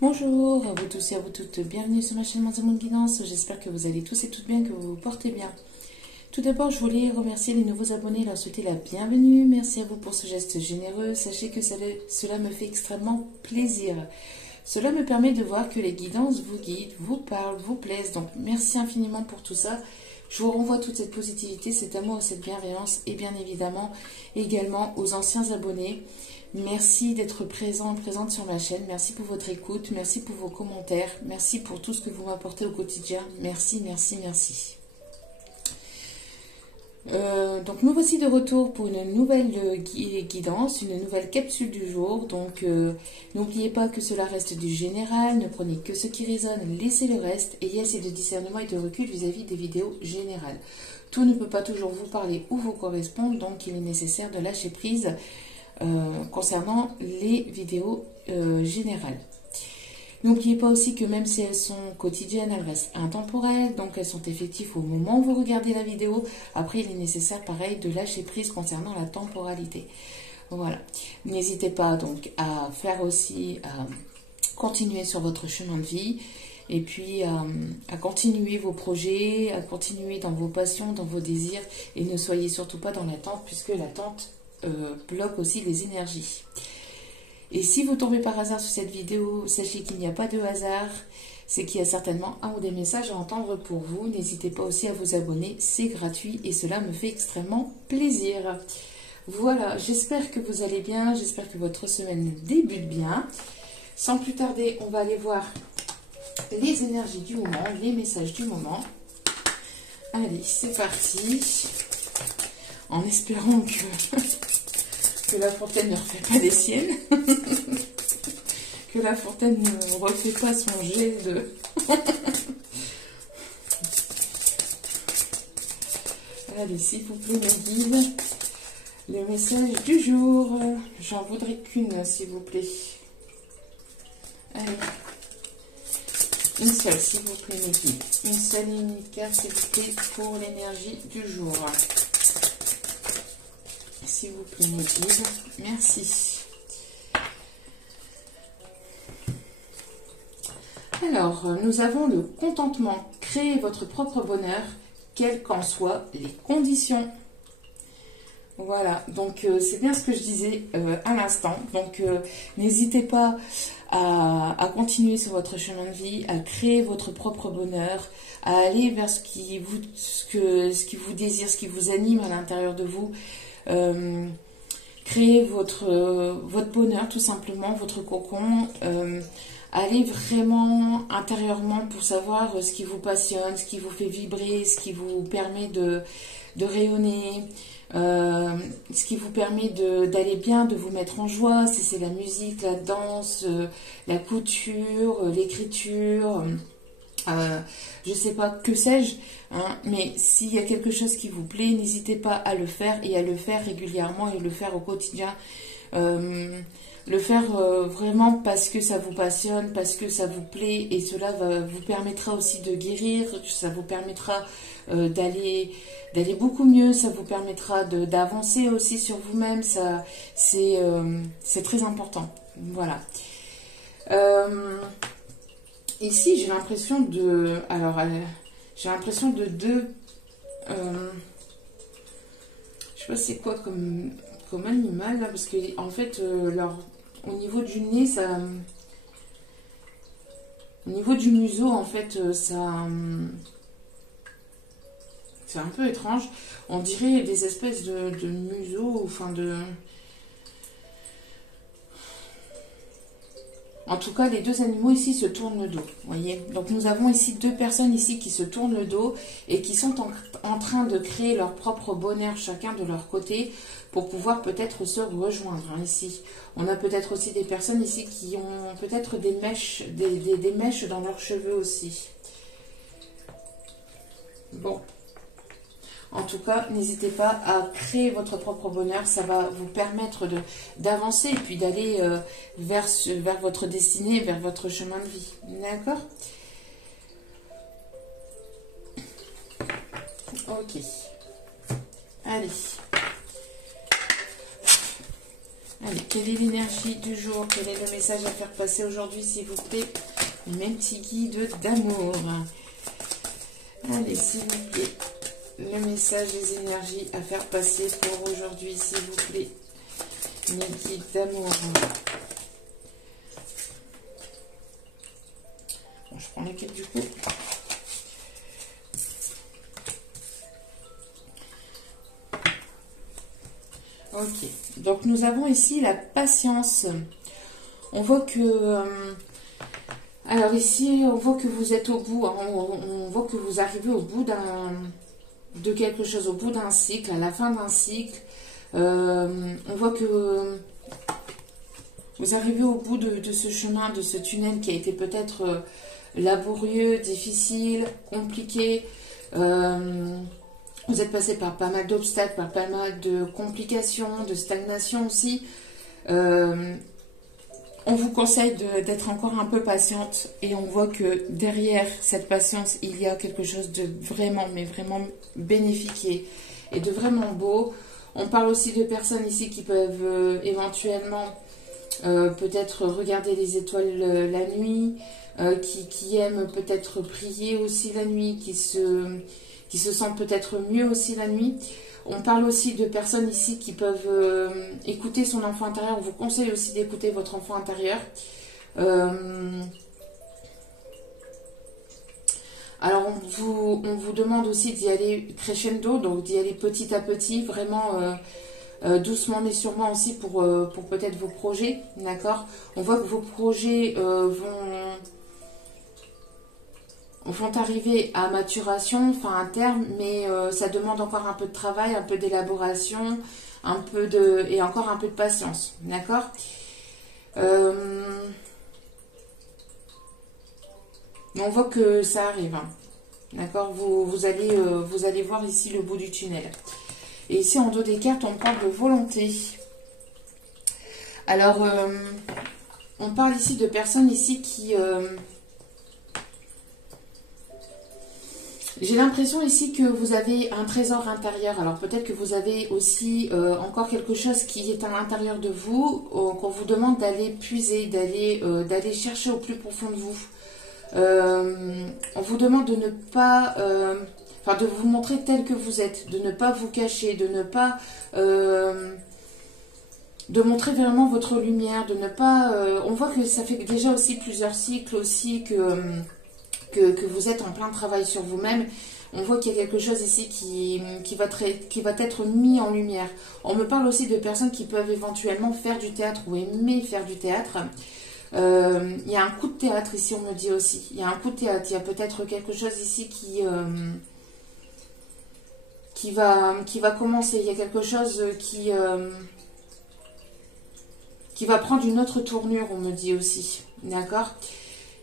Bonjour à vous tous et à vous toutes, bienvenue sur ma chaîne Manzan Monde Guidance. J'espère que vous allez tous et toutes bien, que vous vous portez bien. Tout d'abord, je voulais remercier les nouveaux abonnés et leur souhaiter la bienvenue. Merci à vous pour ce geste généreux. Sachez que cela me fait extrêmement plaisir. Cela me permet de voir que les guidances vous guident, vous parlent, vous plaisent. Donc merci infiniment pour tout ça. Je vous renvoie toute cette positivité, cet amour et cette bienveillance. Et bien évidemment, également aux anciens abonnés. Merci d'être présente sur ma chaîne. Merci pour votre écoute. Merci pour vos commentaires. Merci pour tout ce que vous m'apportez au quotidien. Merci, merci, merci. Donc nous voici de retour pour une nouvelle guidance, une nouvelle capsule du jour. Donc n'oubliez pas que cela reste du général, ne prenez que ce qui résonne, laissez le reste, ayez assez de discernement et de recul vis-à-vis des vidéos générales. Tout ne peut pas toujours vous parler ou vous correspondre, donc il est nécessaire de lâcher prise concernant les vidéos générales. N'oubliez pas aussi que même si elles sont quotidiennes, elles restent intemporelles, donc elles sont effectives au moment où vous regardez la vidéo. Après, il est nécessaire, pareil, de lâcher prise concernant la temporalité. Voilà. N'hésitez pas donc à faire aussi, à continuer sur votre chemin de vie, et puis à continuer vos projets, à continuer dans vos passions, dans vos désirs, et ne soyez surtout pas dans l'attente, puisque l'attente bloque aussi les énergies. Et si vous tombez par hasard sur cette vidéo, sachez qu'il n'y a pas de hasard, c'est qu'il y a certainement un ou des messages à entendre pour vous. N'hésitez pas aussi à vous abonner, c'est gratuit et cela me fait extrêmement plaisir. Voilà, j'espère que vous allez bien, j'espère que votre semaine débute bien. Sans plus tarder, on va aller voir les énergies du moment, les messages du moment. Allez, c'est parti. En espérant que la fontaine ne refait pas des siennes. Que la fontaine ne refait pas son jet de... Allez, s'il vous plaît, mes guides. Le message du jour. J'en voudrais qu'une, s'il vous plaît. Allez. Une seule, s'il vous plaît, mes guides. Une seule et unique carte, s'il vous plaît, pour l'énergie du jour. S'il vous plaît, mes guides. Merci. Alors, nous avons le contentement. Créez votre propre bonheur, quelles qu'en soient les conditions. Voilà, donc c'est bien ce que je disais à l'instant. Donc, n'hésitez pas à continuer sur votre chemin de vie, à créer votre propre bonheur, à aller vers ce qui vous désire, ce qui vous anime à l'intérieur de vous. Créer votre bonheur tout simplement, votre cocon, allez vraiment intérieurement pour savoir ce qui vous passionne, ce qui vous fait vibrer, ce qui vous permet de rayonner, ce qui vous permet d'aller bien, de vous mettre en joie, si c'est la musique, la danse, la couture, l'écriture, je sais pas, que sais-je, hein, mais s'il y a quelque chose qui vous plaît, n'hésitez pas à le faire et à le faire régulièrement et le faire au quotidien. Le faire vraiment parce que ça vous passionne, parce que ça vous plaît, et cela vous permettra aussi de guérir, ça vous permettra d'aller beaucoup mieux, ça vous permettra d'avancer aussi sur vous-même, c'est très important. Voilà. Ici, j'ai l'impression de... Alors, j'ai l'impression de deux... je sais pas c'est quoi comme animal, là, parce que en fait, au niveau du nez, ça... Au niveau du museau, en fait, ça... C'est un peu étrange. On dirait des espèces de museaux, enfin de... En tout cas, les deux animaux ici se tournent le dos, voyez. Donc nous avons ici deux personnes ici qui se tournent le dos et qui sont en train de créer leur propre bonheur chacun de leur côté pour pouvoir peut-être se rejoindre, hein, ici. On a peut-être aussi des personnes ici qui ont peut-être des mèches, des mèches dans leurs cheveux aussi. Bon. En tout cas, n'hésitez pas à créer votre propre bonheur. Ça va vous permettre d'avancer et puis d'aller vers votre destinée, vers votre chemin de vie. D'accord? Ok. Allez. Allez, quelle est l'énergie du jour? Quel est le message à faire passer aujourd'hui, s'il vous plaît? Mes petits guides d'amour. Allez, s'il vous plaît. Le message des énergies à faire passer pour aujourd'hui, s'il vous plaît. Mes guides d'amour. Bon, je prends lesquels du coup. Ok, donc nous avons ici la patience. On voit que... alors ici, on voit que vous êtes au bout, hein, on voit que vous arrivez au bout de quelque chose, au bout d'un cycle, à la fin d'un cycle. On voit que vous arrivez au bout de ce chemin, de ce tunnel qui a été peut-être laborieux, difficile, compliqué. Vous êtes passé par pas mal d'obstacles, par pas mal de complications, de stagnation aussi. On vous conseille d'être encore un peu patiente et on voit que derrière cette patience, il y a quelque chose de vraiment, mais vraiment bénéfique et de vraiment beau. On parle aussi de personnes ici qui peuvent éventuellement peut-être regarder les étoiles la nuit, qui aiment peut-être prier aussi la nuit, qui se sentent peut-être mieux aussi la nuit. On parle aussi de personnes ici qui peuvent écouter son enfant intérieur. On vous conseille aussi d'écouter votre enfant intérieur. Alors, on vous demande aussi d'y aller crescendo, donc d'y aller petit à petit, vraiment doucement mais sûrement aussi pour peut-être vos projets, d'accord? On voit que vos projets vont arriver à maturation, enfin à terme, mais ça demande encore un peu de travail, un peu d'élaboration, et encore un peu de patience, d'accord? Mais on voit que ça arrive, hein, d'accord? Vous allez voir ici le bout du tunnel. Et ici en dos des cartes, on parle de volonté. Alors, on parle ici de personnes ici qui... j'ai l'impression ici que vous avez un trésor intérieur. Alors peut-être que vous avez aussi encore quelque chose qui est à l'intérieur de vous, qu'on vous demande d'aller puiser, d'aller chercher au plus profond de vous. On vous demande de ne pas... de vous montrer tel que vous êtes, de ne pas vous cacher, de ne pas... de montrer vraiment votre lumière, de ne pas... on voit que ça fait déjà aussi plusieurs cycles aussi que vous êtes en plein travail sur vous-même. On voit qu'il y a quelque chose ici qui va être mis en lumière. On me parle aussi de personnes qui peuvent éventuellement faire du théâtre ou aimer faire du théâtre. Il y a un coup de théâtre ici, on me dit aussi. Il y a un coup de théâtre. Il y a peut-être quelque chose ici qui va commencer. Il y a quelque chose qui va prendre une autre tournure, on me dit aussi. D'accord ?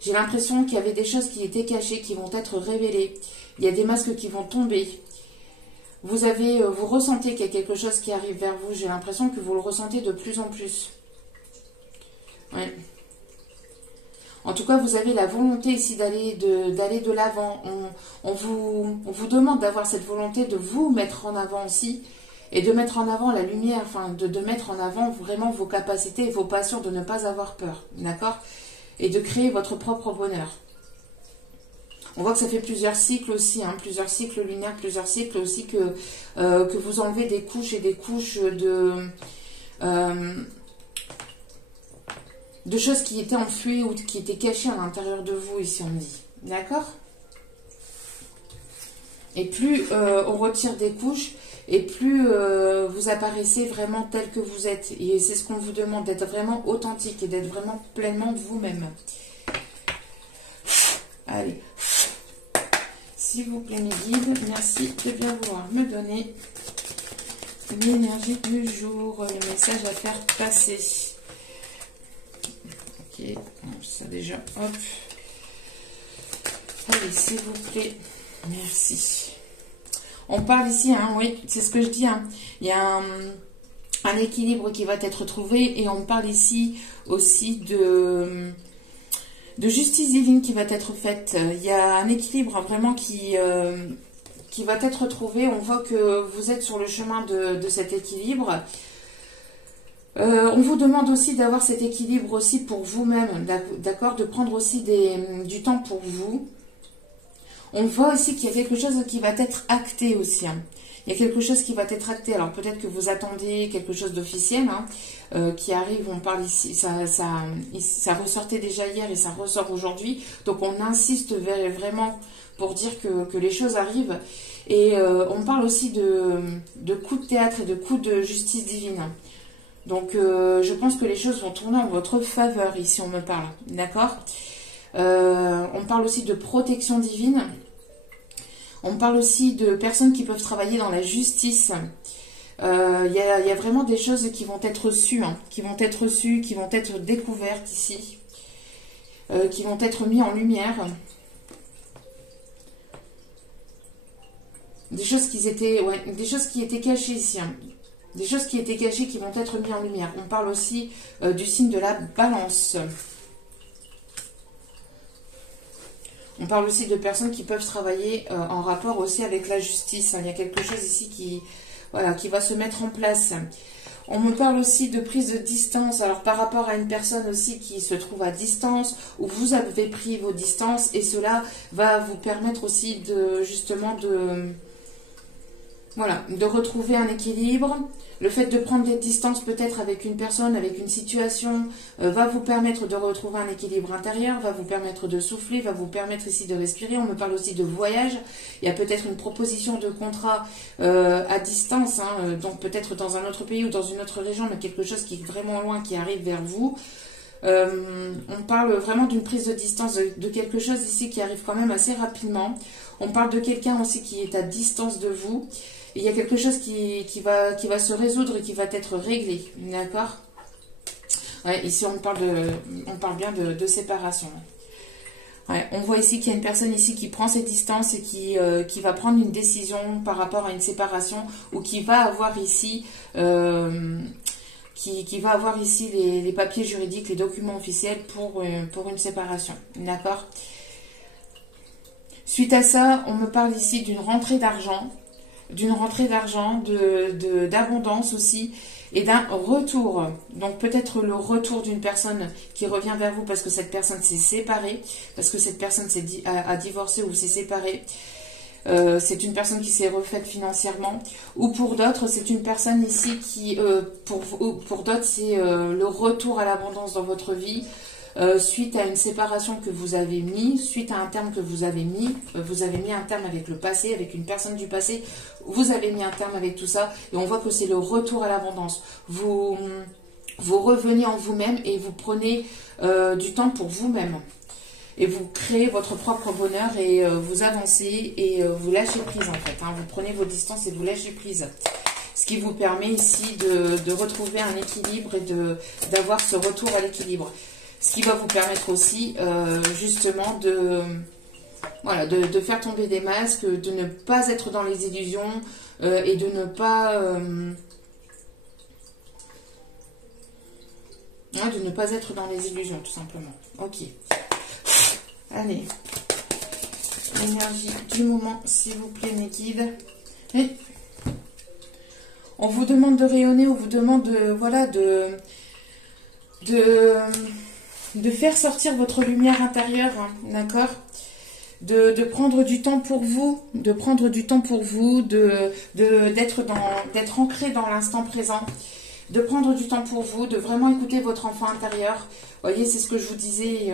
J'ai l'impression qu'il y avait des choses qui étaient cachées, qui vont être révélées. Il y a des masques qui vont tomber. Vous ressentez qu'il y a quelque chose qui arrive vers vous. J'ai l'impression que vous le ressentez de plus en plus. Ouais. En tout cas, vous avez la volonté ici d'aller de l'avant. On vous demande d'avoir cette volonté de vous mettre en avant aussi. Et de mettre en avant la lumière, enfin de mettre en avant vraiment vos capacités et vos passions, de ne pas avoir peur. D'accord ? Et de créer votre propre bonheur. On voit que ça fait plusieurs cycles aussi, hein, plusieurs cycles lunaires, plusieurs cycles aussi que vous enlevez des couches et des couches de choses qui étaient enfouies ou qui étaient cachées à l'intérieur de vous, ici on dit. D'accord ? Et plus on retire des couches, et plus vous apparaissez vraiment tel que vous êtes. Et c'est ce qu'on vous demande, d'être vraiment authentique et d'être vraiment pleinement vous-même. Allez. S'il vous plaît, mes guides, merci de bien vouloir me donner l'énergie du jour, le message à faire passer. Ok, ça déjà, hop. Allez, s'il vous plaît, merci. On parle ici, hein, oui, c'est ce que je dis, hein. Il y a un équilibre qui va être trouvé et on parle ici aussi de justice divine qui va être faite. Il y a un équilibre vraiment qui va être trouvé. On voit que vous êtes sur le chemin de cet équilibre. On vous demande aussi d'avoir cet équilibre aussi pour vous-même, d'accord, de prendre aussi du temps pour vous. On voit aussi qu'il y a quelque chose qui va être acté aussi. Hein. Il y a quelque chose qui va être acté. Alors peut-être que vous attendez quelque chose d'officiel qui arrive. On parle ici, ça ressortait déjà hier et ça ressort aujourd'hui. Donc on insiste vraiment pour dire que les choses arrivent. Et on parle aussi de coups de théâtre et de coups de justice divine. Donc je pense que les choses vont tourner en votre faveur ici, on me parle. D'accord ? On parle aussi de protection divine. On parle aussi de personnes qui peuvent travailler dans la justice. Il y a vraiment des choses qui vont être reçues, qui vont être découvertes ici, qui vont être mises en lumière. Des choses qui étaient cachées ici. Des choses qui étaient cachées qui vont être mises en lumière. On parle aussi du signe de la balance. On parle aussi de personnes qui peuvent travailler en rapport aussi avec la justice. Il y a quelque chose ici qui va se mettre en place. On me parle aussi de prise de distance. Alors par rapport à une personne aussi qui se trouve à distance, où vous avez pris vos distances, et cela va vous permettre aussi de retrouver un équilibre. Le fait de prendre des distances peut-être avec une personne, avec une situation, va vous permettre de retrouver un équilibre intérieur, va vous permettre de souffler, va vous permettre ici de respirer. On me parle aussi de voyage. Il y a peut-être une proposition de contrat à distance, donc peut-être dans un autre pays ou dans une autre région, mais quelque chose qui est vraiment loin, qui arrive vers vous. On parle vraiment d'une prise de distance, de quelque chose ici qui arrive quand même assez rapidement. On parle de quelqu'un aussi qui est à distance de vous. Il y a quelque chose qui va se résoudre et qui va être réglé. D'accord ? Ouais, ici, on parle bien de séparation. Ouais, on voit ici qu'il y a une personne ici qui prend ses distances et qui va prendre une décision par rapport à une séparation, ou qui va avoir ici... Qui va avoir ici les papiers juridiques, les documents officiels pour une séparation. D'accord ? Suite à ça, on me parle ici d'une rentrée d'argent, d'abondance aussi, et d'un retour. Donc peut-être le retour d'une personne qui revient vers vous parce que cette personne s'est séparée, parce que cette personne a divorcé ou s'est séparée. C'est une personne qui s'est refaite financièrement, ou pour d'autres c'est une personne ici qui pour d'autres c'est le retour à l'abondance dans votre vie, suite à une séparation que vous avez mis, suite à un terme que vous avez mis un terme avec le passé, avec une personne du passé, vous avez mis un terme avec tout ça, et on voit que c'est le retour à l'abondance. Vous revenez en vous-même et vous prenez du temps pour vous-même. Et vous créez votre propre bonheur et vous avancez et vous lâchez prise en fait. Vous prenez vos distances et vous lâchez prise. Ce qui vous permet ici de retrouver un équilibre et d'avoir ce retour à l'équilibre. Ce qui va vous permettre aussi justement de faire tomber des masques, de ne pas être dans les illusions et de ne pas... de ne pas être dans les illusions tout simplement. Ok. Allez, l'énergie du moment, s'il vous plaît, mes guides. Et on vous demande de rayonner, on vous demande de faire sortir votre lumière intérieure, d'accord ? De prendre du temps pour vous, d'être ancré dans l'instant présent, de prendre du temps pour vous, de vraiment écouter votre enfant intérieur. Vous voyez, c'est ce que je vous disais.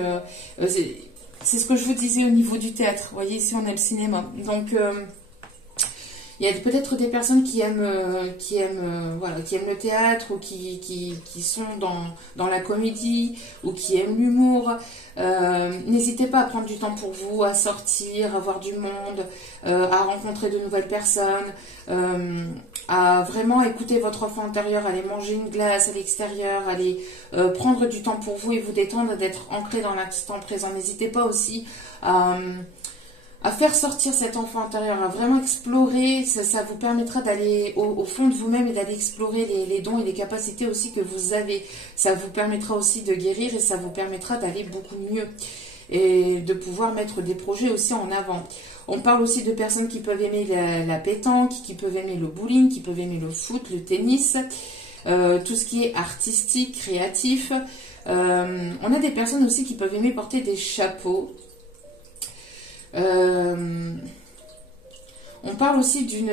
C'est ce que je vous disais au niveau du théâtre. Vous voyez, ici, on a le cinéma. Donc, il y a peut-être des personnes qui aiment le théâtre, ou qui sont dans la comédie, ou qui aiment l'humour. N'hésitez pas à prendre du temps pour vous, à sortir, à voir du monde, à rencontrer de nouvelles personnes, à vraiment écouter votre enfant intérieur, aller manger une glace à l'extérieur, aller prendre du temps pour vous et vous détendre, d'être ancré dans l'instant présent. N'hésitez pas aussi à faire sortir cet enfant intérieur, à vraiment explorer. Ça vous permettra d'aller au fond de vous-même et d'aller explorer les dons et les capacités aussi que vous avez. Ça vous permettra aussi de guérir et ça vous permettra d'aller beaucoup mieux et de pouvoir mettre des projets aussi en avant. On parle aussi de personnes qui peuvent aimer la pétanque, qui peuvent aimer le bowling, qui peuvent aimer le foot, le tennis. tout ce qui est artistique, créatif. On a des personnes aussi qui peuvent aimer porter des chapeaux. On parle aussi d'une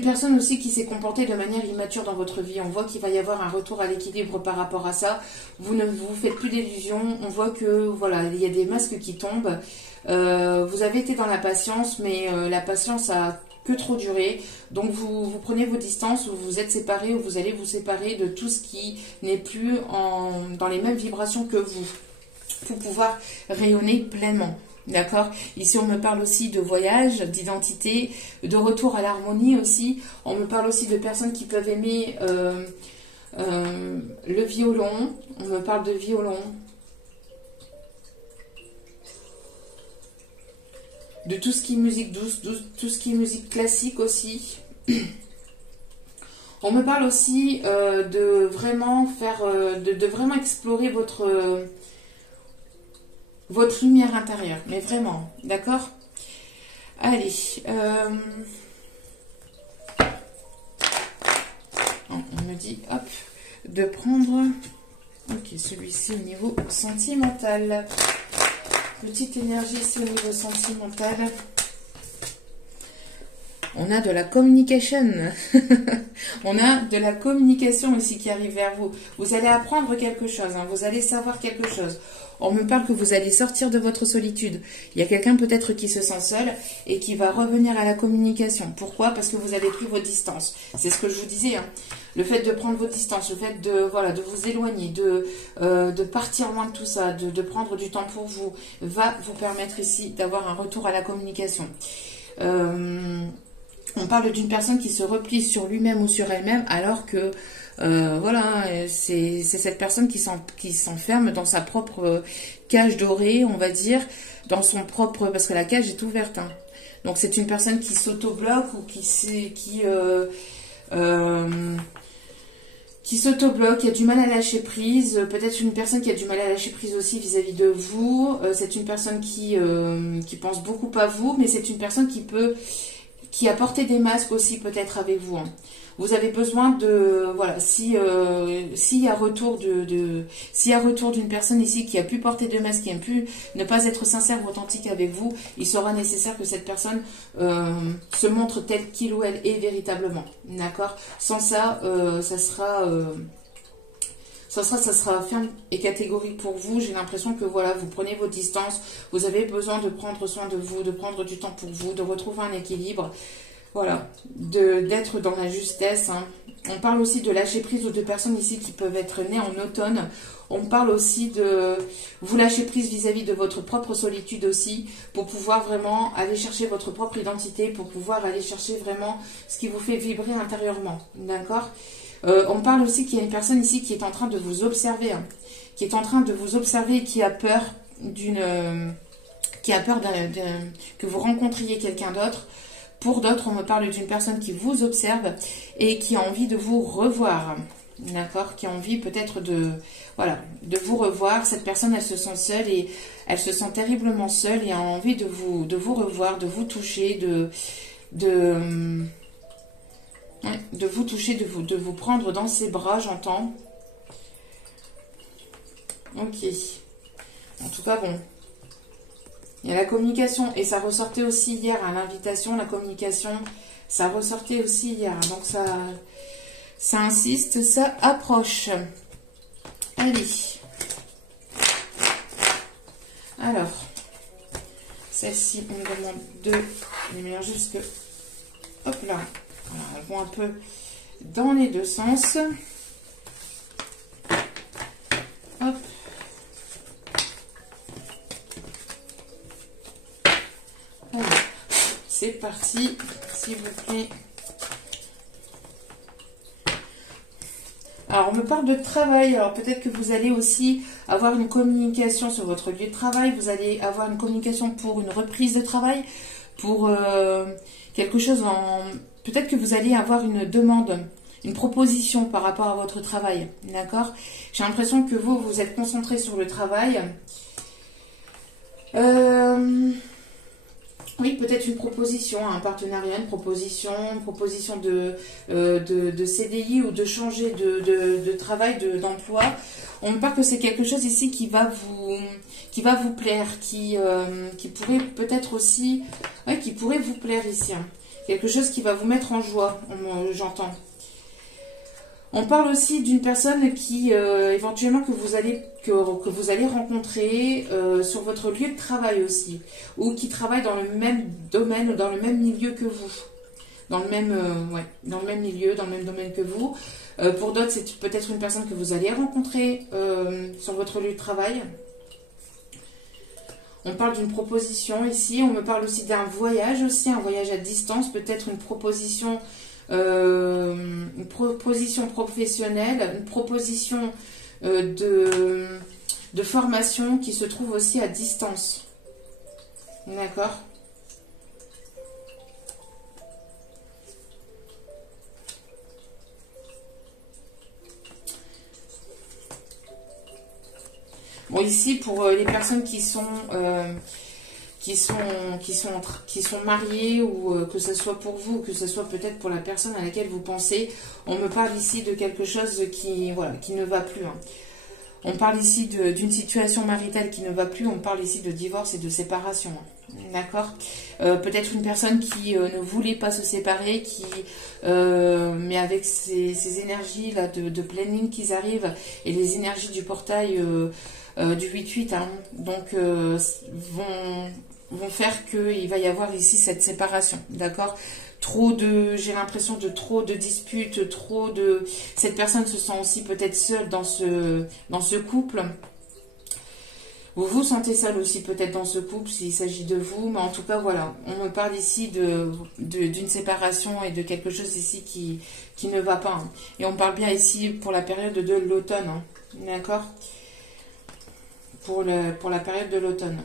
personne aussi qui s'est comportée de manière immature dans votre vie. On voit qu'il va y avoir un retour à l'équilibre par rapport à ça. Vous ne vous faites plus d'illusions. On voit que voilà, il y a des masques qui tombent. Vous avez été dans la patience, mais la patience a que trop duré. Donc vous prenez vos distances, vous vous êtes séparés, ou vous allez vous séparer de tout ce qui n'est plus dans les mêmes vibrations que vous, pour pouvoir rayonner pleinement. D'accord? Ici, on me parle aussi de voyage, d'identité, de retour à l'harmonie aussi. On me parle aussi de personnes qui peuvent aimer le violon. On me parle de violon. De tout ce qui est musique douce, tout ce qui est musique classique aussi. On me parle aussi de vraiment faire, de vraiment explorer votre lumière intérieure, mais vraiment, d'accord? Allez, on me dit, hop, de prendre, ok, celui-ci au niveau sentimental. Petite énergie ici au niveau sentimental. On a de la communication. On a de la communication ici qui arrive vers vous. Vous allez apprendre quelque chose, hein, vous allez savoir quelque chose. On me parle que vous allez sortir de votre solitude. Il y a quelqu'un peut-être qui se sent seul et qui va revenir à la communication. Pourquoi? Parce que vous avez pris vos distances. C'est ce que je vous disais. Hein. Le fait de prendre vos distances, le fait de vous éloigner, de partir loin de tout ça, de prendre du temps pour vous, va vous permettre ici d'avoir un retour à la communication. On parle d'une personne qui se replie sur lui-même ou sur elle-même alors que voilà, c'est cette personne qui s'enferme dans sa propre cage dorée, on va dire, dans son propre, parce que la cage est ouverte. Hein. Donc c'est une personne qui s'auto-bloque ou qui s'auto-bloque, qui a du mal à lâcher prise. Peut-être une personne qui a du mal à lâcher prise aussi vis-à-vis de vous. C'est une personne qui pense beaucoup à vous, mais c'est une personne qui a porté des masques aussi peut-être avec vous. Hein. Vous avez besoin de, voilà, s'il y a retour s'il y a retour d'une personne ici qui a pu porter de masques, qui a pu ne pas être sincère ou authentique avec vous, il sera nécessaire que cette personne se montre telle qu'il ou elle est véritablement. D'accord? Sans ça, ça sera ferme et catégorique pour vous. J'ai l'impression que voilà, vous prenez vos distances, vous avez besoin de prendre soin de vous, de prendre du temps pour vous, de retrouver un équilibre, voilà, d'être dans la justesse. Hein. On parle aussi de lâcher prise ou de personnes ici qui peuvent être nées en automne. On parle aussi de vous lâcher prise vis-à-vis de votre propre solitude aussi, pour pouvoir vraiment aller chercher votre propre identité, pour pouvoir aller chercher vraiment ce qui vous fait vibrer intérieurement, d'accord? On parle aussi qu'il y a une personne ici qui est en train de vous observer, hein, qui est en train de vous observer et qui a peur que vous rencontriez quelqu'un d'autre. Pour d'autres, on me parle d'une personne qui vous observe et qui a envie de vous revoir, d'accord, qui a envie peut-être de vous revoir. Cette personne, elle se sent seule et elle se sent terriblement seule et a envie de vous revoir, de vous toucher, de vous toucher, de vous prendre dans ses bras, j'entends. Ok. En tout cas, bon. Il y a la communication. Et ça ressortait aussi hier à l'invitation, la communication. Ça ressortait aussi hier. Donc ça insiste, ça approche. Allez. Alors. Celle-ci, on me demande de les mettre jusque... Hop là. Voilà, elles vont un peu dans les deux sens. Hop. Allez, c'est parti, s'il vous plaît. Alors, on me parle de travail. Alors, peut-être que vous allez aussi avoir une communication sur votre lieu de travail. Vous allez avoir une communication pour une reprise de travail, pour quelque chose en... Peut-être que vous allez avoir une demande, une proposition par rapport à votre travail, d'accord? J'ai l'impression que vous êtes concentré sur le travail. Oui, peut-être une proposition, un partenariat, une proposition de CDI ou de changer de travail, d'emploi. On me parle que c'est quelque chose ici qui va vous plaire, qui pourrait peut-être aussi, ouais, qui pourrait vous plaire ici, hein. Quelque chose qui va vous mettre en joie, j'entends. On parle aussi d'une personne qui éventuellement que vous allez rencontrer sur votre lieu de travail aussi, ou qui travaille dans le même domaine ou dans le même milieu que vous, dans le même ouais, dans le même milieu, dans le même domaine que vous. Pour d'autres, c'est peut-être une personne que vous allez rencontrer sur votre lieu de travail. On parle d'une proposition ici. On me parle aussi d'un voyage aussi, un voyage à distance, peut-être une proposition professionnelle, une proposition de formation qui se trouve aussi à distance. D'accord? Bon, ici, pour les personnes qui sont mariés, ou que ce soit pour vous, ou que ce soit peut-être pour la personne à laquelle vous pensez, on me parle ici de quelque chose voilà, qui ne va plus, hein. On parle ici d'une situation maritale qui ne va plus, on parle ici de divorce et de séparation, hein. D'accord? Peut-être une personne qui ne voulait pas se séparer, mais avec ces énergies là de pleine lune qui arrivent et les énergies du portail du 8-8, hein, donc vont faire qu'il va y avoir ici cette séparation, d'accord? J'ai l'impression de trop de disputes, cette personne se sent aussi peut-être seule dans ce couple. Vous vous sentez seul aussi peut-être dans ce couple s'il s'agit de vous, mais en tout cas voilà, on me parle ici d'une séparation et de quelque chose ici qui ne va pas, hein. Et on parle bien ici pour la période de l'automne, hein, d'accord? Pour la période de l'automne.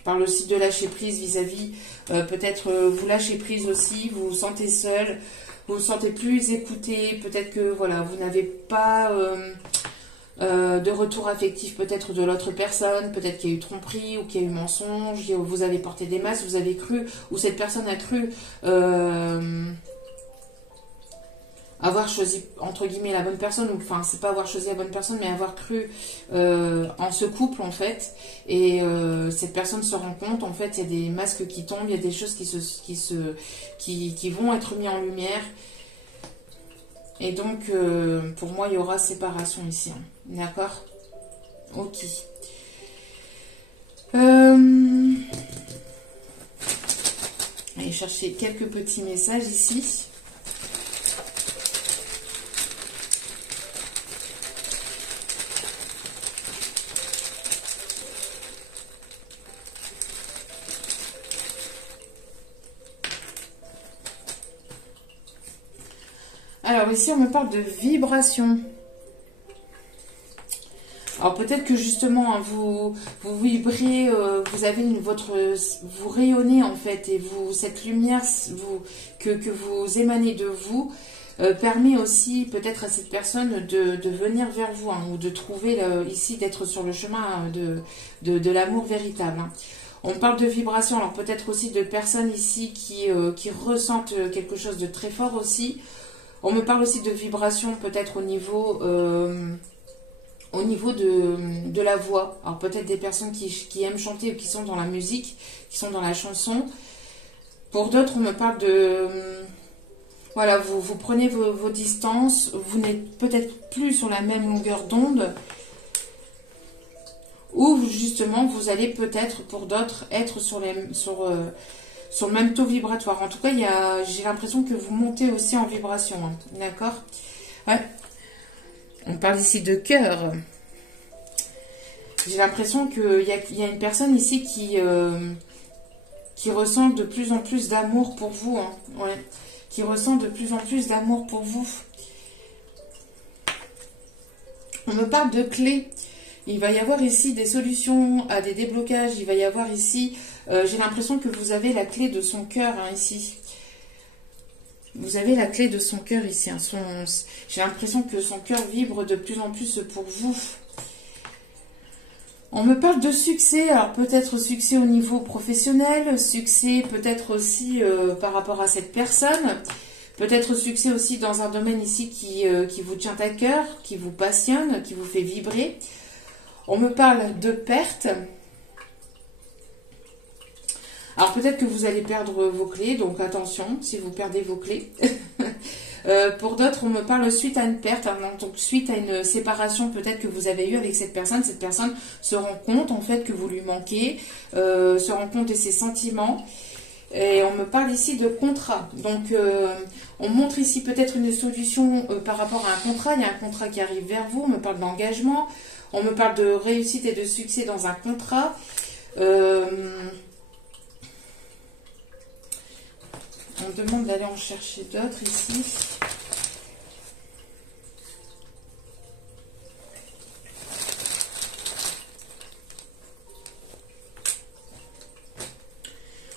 On parle aussi de lâcher prise vis-à-vis, peut-être vous lâchez prise aussi, vous vous sentez seul, vous vous sentez plus écouté, peut-être que voilà, vous n'avez pas de retour affectif peut-être de l'autre personne, peut-être qu'il y a eu tromperie ou qu'il y a eu mensonge, vous avez porté des masques, vous avez cru, ou cette personne a cru avoir choisi entre guillemets la bonne personne, ou enfin c'est pas avoir choisi la bonne personne, mais avoir cru en ce couple en fait, et cette personne se rend compte en fait il y a des masques qui tombent, il y a des choses qui vont être mis en lumière, et donc pour moi il y aura séparation ici, hein. D'accord? Ok. Allez chercher quelques petits messages ici. Alors ici, on me parle de vibration. Alors peut-être que justement, hein, vous vibrez, vous rayonnez en fait, et cette lumière que vous émanez de vous permet aussi peut-être à cette personne de venir vers vous, hein, ou de trouver ici, d'être sur le chemin de l'amour véritable, hein. On parle de vibration, alors peut-être aussi de personnes ici qui ressentent quelque chose de très fort aussi. On me parle aussi de vibration peut-être au niveau de la voix. Alors peut-être des personnes qui aiment chanter ou qui sont dans la musique, qui sont dans la chanson. Pour d'autres, on me parle de... voilà, vous prenez vos distances, vous n'êtes peut-être plus sur la même longueur d'onde, ou justement, vous allez peut-être, pour d'autres, être sur le même taux vibratoire. En tout cas, j'ai l'impression que vous montez aussi en vibration, hein. D'accord? Ouais. On parle ici de cœur. J'ai l'impression qu'il y a une personne ici qui ressent de plus en plus d'amour pour vous, hein. Ouais. Qui ressent de plus en plus d'amour pour vous. On me parle de clés. Il va y avoir ici des solutions à des déblocages. Il va y avoir ici... j'ai l'impression que vous avez la clé de son cœur, hein, ici. Vous avez la clé de son cœur ici, hein. J'ai l'impression que son cœur vibre de plus en plus pour vous. On me parle de succès, alors peut-être succès au niveau professionnel, succès peut-être aussi par rapport à cette personne, peut-être succès aussi dans un domaine ici qui vous tient à cœur, qui vous passionne, qui vous fait vibrer. On me parle de perte. Alors peut-être que vous allez perdre vos clés, donc attention si vous perdez vos clés. Pour d'autres, on me parle suite à une perte, hein, donc suite à une séparation peut-être que vous avez eue avec cette personne se rend compte en fait que vous lui manquez, se rend compte de ses sentiments. Et on me parle ici de contrat. Donc on montre ici peut-être une solution par rapport à un contrat. Il y a un contrat qui arrive vers vous, on me parle d'engagement, on me parle de réussite et de succès dans un contrat. On me demande d'aller en chercher d'autres ici.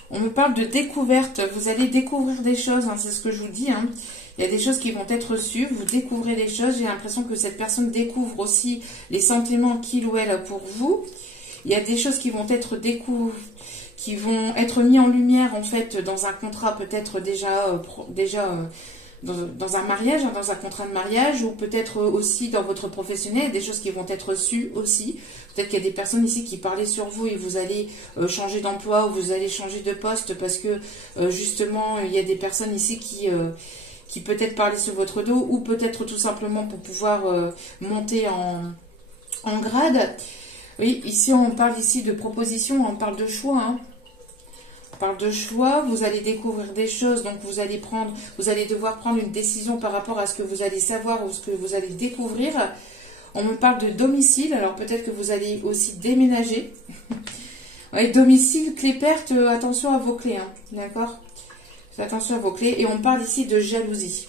On me parle de découverte. Vous allez découvrir des choses, hein, c'est ce que je vous dis. Hein. Il y a des choses qui vont être reçues. Vous découvrez des choses. J'ai l'impression que cette personne découvre aussi les sentiments qu'il ou elle a pour vous. Il y a des choses qui vont être qui vont être mis en lumière en fait dans un contrat peut-être déjà dans un mariage, hein, dans un contrat de mariage, ou peut-être aussi dans votre professionnel, des choses qui vont être reçues aussi. Peut-être qu'il y a des personnes ici qui parlaient sur vous et vous allez changer d'emploi ou vous allez changer de poste parce que justement il y a des personnes ici qui peut-être parlaient sur votre dos ou peut-être tout simplement pour pouvoir monter en grade. Oui, ici on parle ici de proposition, on parle de choix. Hein. On parle de choix, vous allez découvrir des choses, donc vous allez devoir prendre une décision par rapport à ce que vous allez savoir ou ce que vous allez découvrir. On me parle de domicile, alors peut-être que vous allez aussi déménager. Oui, domicile, clé perte, attention à vos clés, hein, d'accord? Faites attention à vos clés. Et on parle ici de jalousie.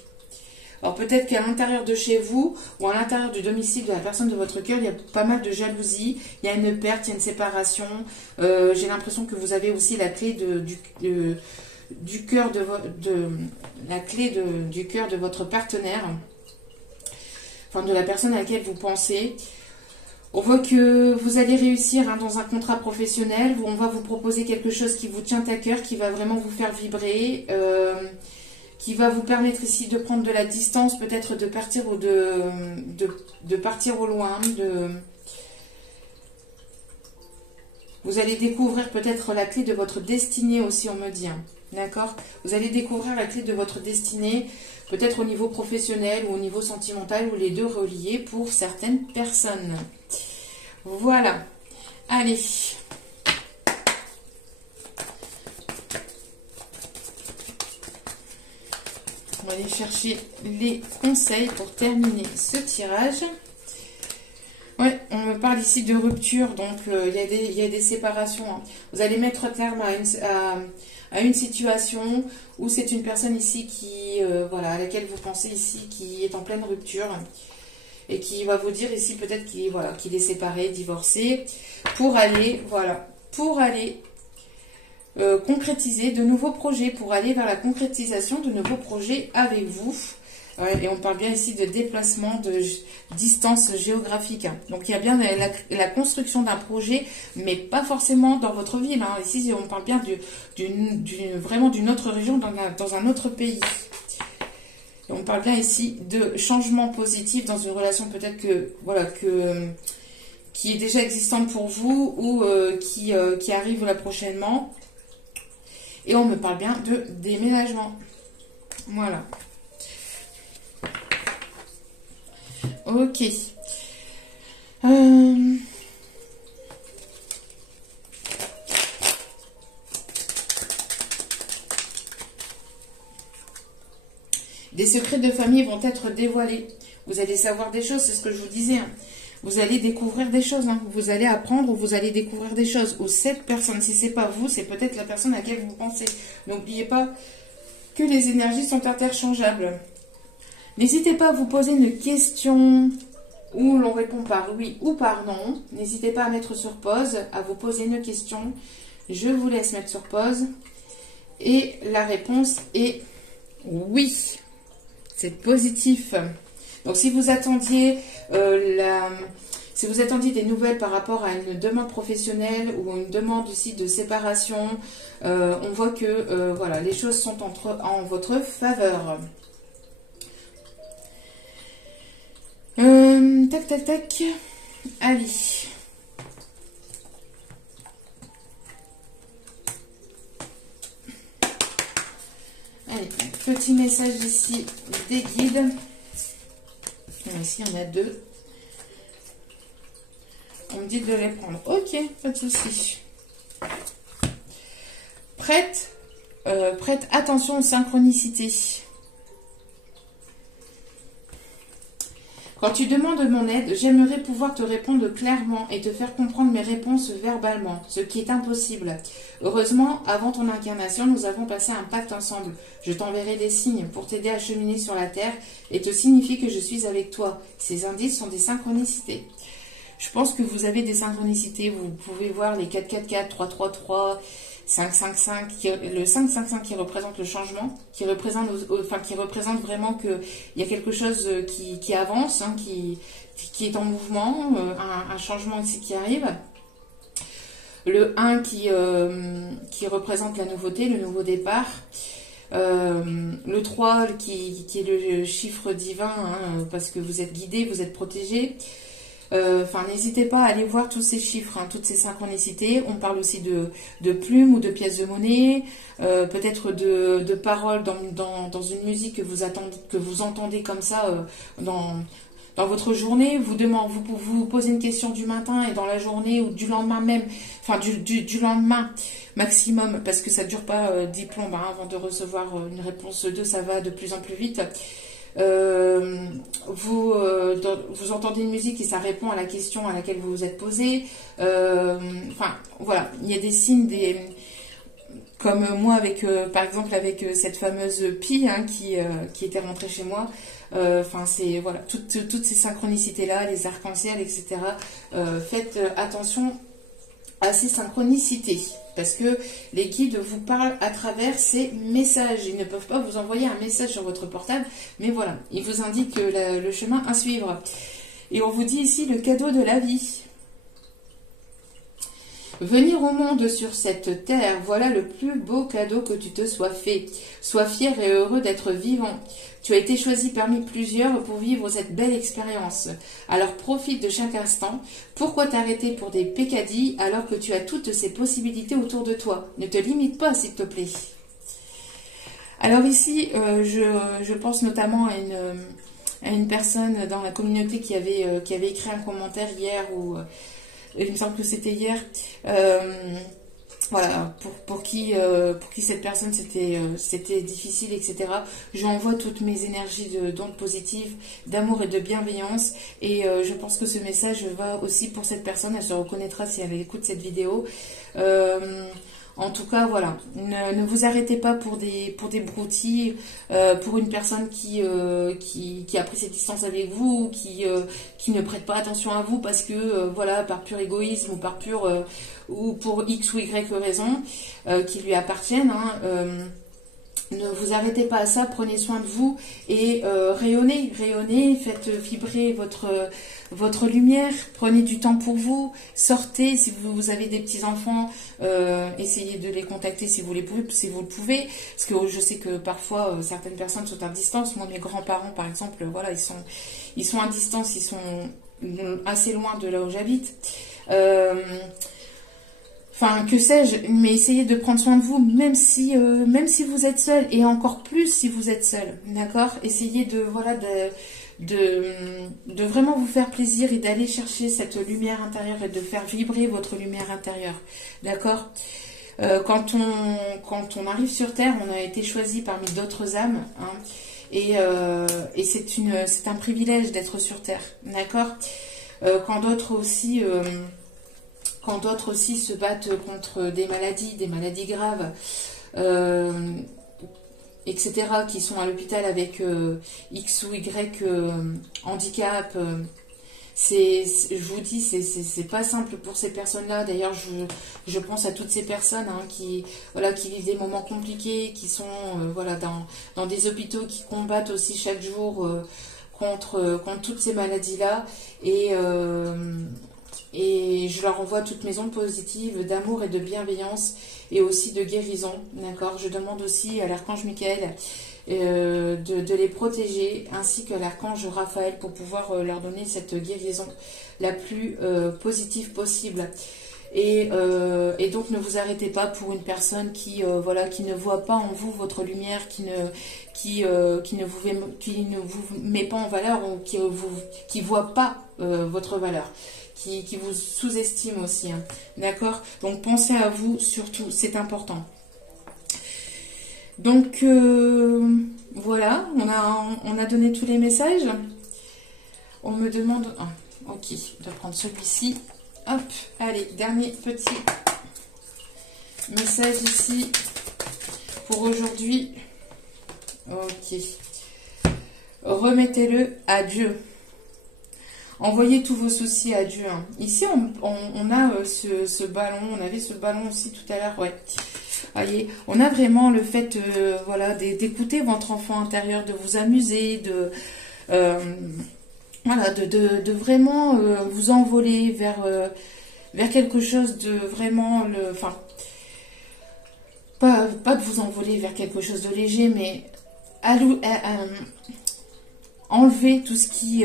Alors peut-être qu'à l'intérieur de chez vous ou à l'intérieur du domicile de la personne de votre cœur, il y a pas mal de jalousie, il y a une perte, il y a une séparation. J'ai l'impression que vous avez aussi la clé du cœur du cœur de votre partenaire, enfin de la personne à laquelle vous pensez. On voit que vous allez réussir hein, dans un contrat professionnel, on va vous proposer quelque chose qui vous tient à cœur, qui va vraiment vous faire vibrer, qui va vous permettre ici de prendre de la distance, peut-être de partir ou de partir au loin. Vous allez découvrir peut-être la clé de votre destinée aussi, on me dit. Hein. D'accord? Vous allez découvrir la clé de votre destinée, peut-être au niveau professionnel ou au niveau sentimental, ou les deux reliés pour certaines personnes. Voilà. Allez. On va aller chercher les conseils pour terminer ce tirage. Ouais, on me parle ici de rupture, donc il y a des séparations. Hein. Vous allez mettre terme à une situation où c'est une personne ici voilà, à laquelle vous pensez ici, qui est en pleine rupture et qui va vous dire ici peut-être qu'il est séparé, divorcé, pour aller concrétiser de nouveaux projets, pour aller vers la concrétisation de nouveaux projets avec vous. Ouais, et on parle bien ici de déplacement, de distance géographique. Donc il y a bien la construction d'un projet, mais pas forcément dans votre ville. Hein. Ici, on parle bien vraiment d'une autre région, dans un autre pays. Et on parle bien ici de changement positif dans une relation peut-être qui est déjà existante pour vous ou qui arrive là prochainement. Et on me parle bien de déménagement. Voilà. Ok. Des secrets de famille vont être dévoilés. Vous allez savoir des choses, c'est ce que je vous disais. Hein. Vous allez découvrir des choses. Hein. Vous allez apprendre ou vous allez découvrir des choses. Ou cette personne, si ce n'est pas vous, c'est peut-être la personne à laquelle vous pensez. N'oubliez pas que les énergies sont interchangeables. N'hésitez pas à vous poser une question où l'on répond par oui ou par non. N'hésitez pas à mettre sur pause, à vous poser une question. Je vous laisse mettre sur pause. Et la réponse est oui. C'est positif. Donc si vous attendiez Si vous attendiez des nouvelles par rapport à une demande professionnelle ou une demande aussi de séparation, on voit que voilà, les choses sont en votre faveur. Tac, tac, tac. Allez. Allez, petit message ici des guides. Ici, on a 2. On me dit de les prendre. Ok, pas de souci. Prête, prête attention aux synchronicités. Quand tu demandes mon aide, j'aimerais pouvoir te répondre clairement et te faire comprendre mes réponses verbalement, ce qui est impossible. Heureusement, avant ton incarnation, nous avons passé un pacte ensemble. Je t'enverrai des signes pour t'aider à cheminer sur la Terre et te signifier que je suis avec toi. Ces indices sont des synchronicités. Je pense que vous avez des synchronicités. Vous pouvez voir les 4-4-4, 3-3-3, 5-5-5, le 5-5-5 qui représente le changement, qui représente vraiment qu'il y a quelque chose qui avance, hein, qui est en mouvement, un changement ici qui arrive. Le 1 qui représente la nouveauté, le nouveau départ. Le 3 qui est le chiffre divin, hein, parce que vous êtes guidé, vous êtes protégé. N'hésitez pas à aller voir tous ces chiffres, hein, toutes ces synchronicités. On parle aussi de plumes ou de pièces de monnaie, peut-être de paroles dans une musique que vous entendez comme ça dans votre journée. Vous posez une question du matin et dans la journée ou du lendemain même, enfin du lendemain maximum, parce que ça ne dure pas 10 plombes hein, avant de recevoir une réponse 2, ça va de plus en plus vite. Vous entendez une musique et ça répond à la question à laquelle vous vous êtes posé. Voilà, il y a des signes, comme moi par exemple avec cette fameuse Pi hein, qui était rentrée chez moi. C'est voilà, toutes ces synchronicités là, les arcs-en-ciel, etc. Faites attention à ces synchronicités, parce que les guides vous parlent à travers ces messages. Ils ne peuvent pas vous envoyer un message sur votre portable, mais voilà, ils vous indiquent le chemin à suivre. Et on vous dit ici le cadeau de la vie. Venir au monde sur cette terre, voilà le plus beau cadeau que tu te sois fait. Sois fier et heureux d'être vivant. Tu as été choisi parmi plusieurs pour vivre cette belle expérience. Alors profite de chaque instant. Pourquoi t'arrêter pour des pécadilles alors que tu as toutes ces possibilités autour de toi? Ne te limite pas, s'il te plaît. Alors ici, je pense notamment à une personne dans la communauté qui avait écrit un commentaire hier ou... il me semble que c'était hier. Voilà, pour qui cette personne c'était difficile, etc. Je envoie toutes mes énergies d'ondes positives, d'amour et de bienveillance. Et je pense que ce message va aussi pour cette personne. Elle se reconnaîtra si elle écoute cette vidéo. En tout cas, voilà, ne vous arrêtez pas pour des broutilles, pour une personne qui a pris cette distance avec vous, qui ne prête pas attention à vous parce que, voilà, par pur égoïsme ou pour X ou Y raison qui lui appartiennent. Hein, ne vous arrêtez pas à ça, prenez soin de vous et rayonnez, faites vibrer votre lumière, prenez du temps pour vous, sortez, si vous avez des petits-enfants, essayez de les contacter si vous le pouvez, parce que je sais que parfois certaines personnes sont à distance. Moi, mes grands-parents, par exemple, voilà, ils sont à distance, ils sont assez loin de là où j'habite. Que sais-je, mais essayez de prendre soin de vous, même si vous êtes seul, et encore plus si vous êtes seul, d'accord? Essayez de vraiment vous faire plaisir et d'aller chercher cette lumière intérieure et de faire vibrer votre lumière intérieure, d'accord? Quand on arrive sur Terre, on a été choisi parmi d'autres âmes, hein, et c'est un privilège d'être sur Terre, d'accord? Quand d'autres aussi se battent contre des maladies graves, etc., qui sont à l'hôpital avec X ou Y handicap, je vous dis, c'est pas simple pour ces personnes-là. D'ailleurs, je pense à toutes ces personnes hein, qui vivent des moments compliqués, qui sont dans des hôpitaux, qui combattent aussi chaque jour contre toutes ces maladies-là. Et je leur envoie toutes mes ondes positives d'amour et de bienveillance et aussi de guérison, d'accord. Je demande aussi à l'archange Michael de les protéger, ainsi qu'à l'archange Raphaël pour pouvoir leur donner cette guérison la plus positive possible. Et donc ne vous arrêtez pas pour une personne qui voilà, qui ne voit pas en vous votre lumière, qui ne vous met pas en valeur ou qui voit pas votre valeur. Qui vous sous-estime aussi, hein. D'accord? Donc pensez à vous surtout, c'est important. Donc voilà, on a donné tous les messages. On me demande, ok, de prendre celui-ci. Hop, allez, dernier petit message ici pour aujourd'hui. Ok, remettez-le à Dieu. Envoyez tous vos soucis à Dieu. Hein. Ici, on a ce ballon. On avait ce ballon aussi tout à l'heure. Ouais. Voyez, on a vraiment le fait voilà, d'écouter votre enfant intérieur, de vous amuser, voilà, de vraiment vous envoler vers quelque chose de vraiment... Enfin, pas de vous envoler vers quelque chose de léger, mais... Enlevez tout ce qui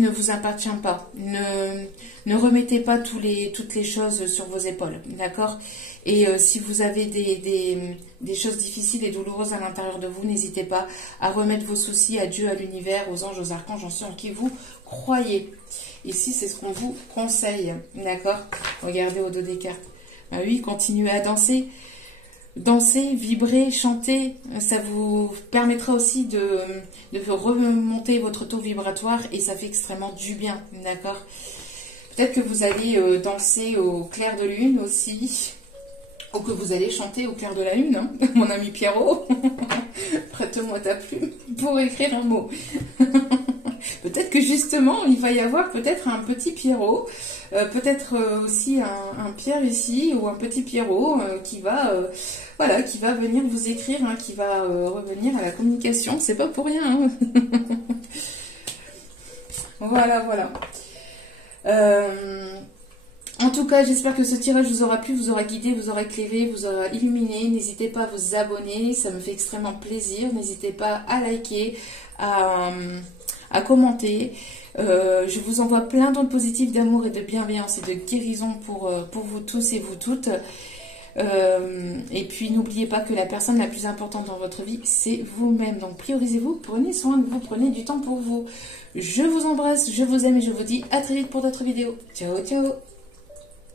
ne vous appartient pas. Ne remettez pas toutes les choses sur vos épaules, d'accord? Et si vous avez des choses difficiles et douloureuses à l'intérieur de vous, n'hésitez pas à remettre vos soucis à Dieu, à l'univers, aux anges, aux archanges, en qui vous croyez. Ici, c'est ce qu'on vous conseille, d'accord? Regardez au dos des cartes. Bah oui, continuez à danser. Danser, vibrer, chanter, ça vous permettra aussi de remonter votre taux vibratoire et ça fait extrêmement du bien, d'accord? Peut-être que vous allez danser au clair de lune aussi, ou que vous allez chanter au clair de la lune, hein. Mon ami Pierrot, prête-moi ta plume pour écrire un mot. Peut-être que justement, il va y avoir peut-être un petit Pierrot, peut-être aussi un Pierre ici, ou un petit Pierrot qui va venir vous écrire, hein, qui va revenir à la communication. C'est pas pour rien. Hein. Voilà. En tout cas, j'espère que ce tirage vous aura plu, vous aura guidé, vous aura éclairé, vous aura illuminé. N'hésitez pas à vous abonner, ça me fait extrêmement plaisir. N'hésitez pas à liker, à commenter. Je vous envoie plein d'ondes positives d'amour et de bienveillance et de guérison pour vous tous et vous toutes. Et puis n'oubliez pas que la personne la plus importante dans votre vie, c'est vous-même. Donc priorisez-vous, prenez soin de vous, prenez du temps pour vous. Je vous embrasse, je vous aime et je vous dis à très vite pour d'autres vidéos. Ciao, ciao!